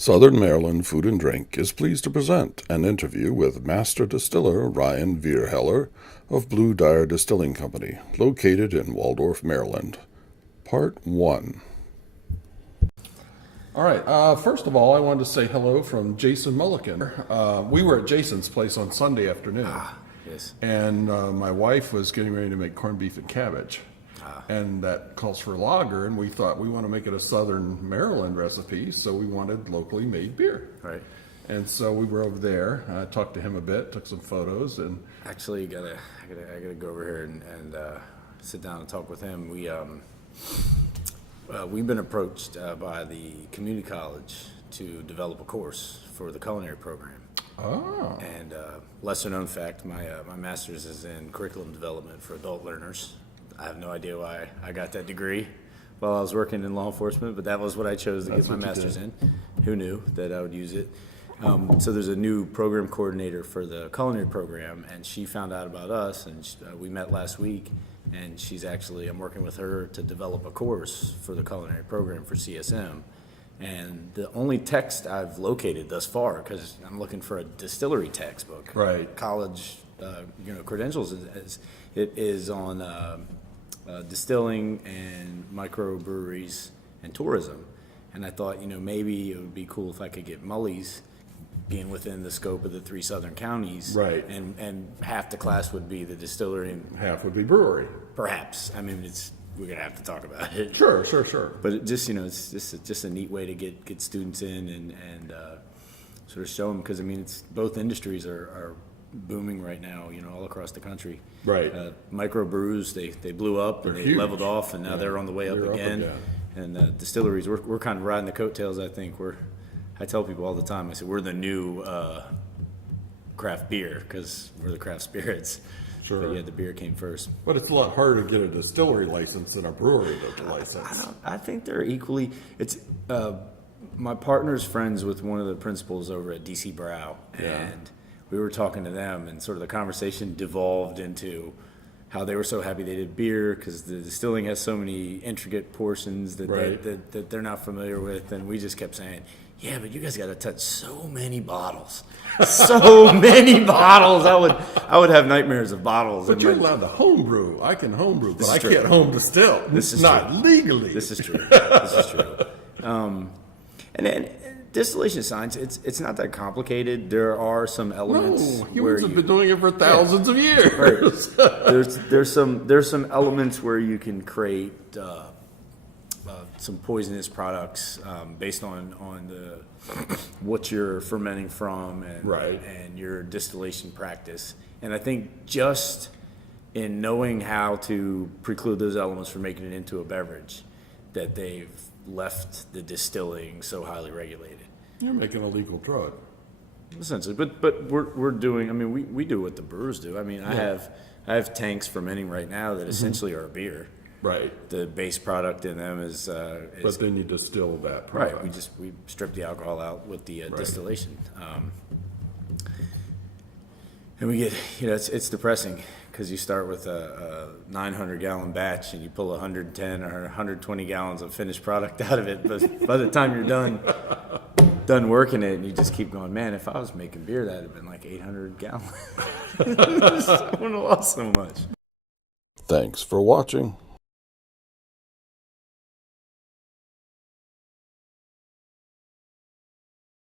Southern Maryland Food and Drink is pleased to present an interview with Master Distiller Ryan Vierheller of Blue Dyer Distilling Company, located in Waldorf, Maryland. Part 1. All right, first of all, I wanted to say hello from Jason Mulliken. We were at Jason's place on Sunday afternoon. Yes. And my wife was getting ready to make corned beef and cabbage. And that calls for lager, and we thought we want to make it a Southern Maryland recipe, so we wanted locally made beer. Right. And so we were over there. I talked to him a bit, took some photos, and Actually, I gotta go over here and sit down and talk with him. We've been approached by the community college to develop a course for the culinary program. oh, And lesser known fact, my master's is in curriculum development for adult learners. I have no idea why I got that degree while I was working in law enforcement, but that was what I chose to That's get my what you master's did. in. Who knew that I would use it? So there's a new program coordinator for the culinary program, and she found out about us, and we met last week, and I'm working with her to develop a course for the culinary program for CSM. And the only text I've located thus far, because I'm looking for a distillery textbook, Right. college, credentials, is on distilling and microbreweries and tourism. And I thought, maybe it would be cool if I could get Mully's being within the scope of the 3 southern counties. Right. And half the class would be the distillery, and half would be brewery. perhaps. I mean, we're gonna have to talk about it. Sure. But it just, it's just a neat way to get students in and sort of show them, because it's both industries are booming right now, all across the country. Right. Microbrews, they blew up and They're they huge. leveled off, and now they're on the way up They're up again. again. And distilleries, we're kind of riding the coattails. I think I tell people all the time, I say we're the new craft beer, because we're the craft spirits. Sure. But yeah, the beer came first. But it's a lot harder to get a distillery license than a brewery license. I think they're equally. It's my partner's friends with one of the principals over at DC Brow, Yeah. and we were talking to them, and sort of the conversation devolved into how they were so happy they did beer because the distilling has so many intricate portions that, Right. that they're not familiar with, and we just kept saying, yeah, but you guys got to touch so many bottles, so many bottles. I would have nightmares of bottles. But in you're my- allowed to homebrew. I can homebrew, but is I true. can't home distill. This is not true. legally. This is true. This is true. And then distillation science, it's not that complicated. There are some elements No, where humans have been doing it for thousands of years. there's some elements where you can create some poisonous products based on what you're fermenting from Right. and your distillation practice. And I think just in knowing how to preclude those elements from making it into a beverage, that they've left the distilling so highly regulated. You're making a legal drug. Essentially, but we're doing. We do what the brewers do. I have tanks fermenting right now that essentially are a beer. Right. The base product in them is But then you distill that right. product. We strip the alcohol out with the distillation, and we get it's depressing because you start with a 900-gallon batch and you pull 110 or 120 gallons of finished product out of it, but by the time you're done working it, and you just keep going, man, if I was making beer, that'd have been like 800 gallons. I wouldn't have lost so much. Thanks for watching.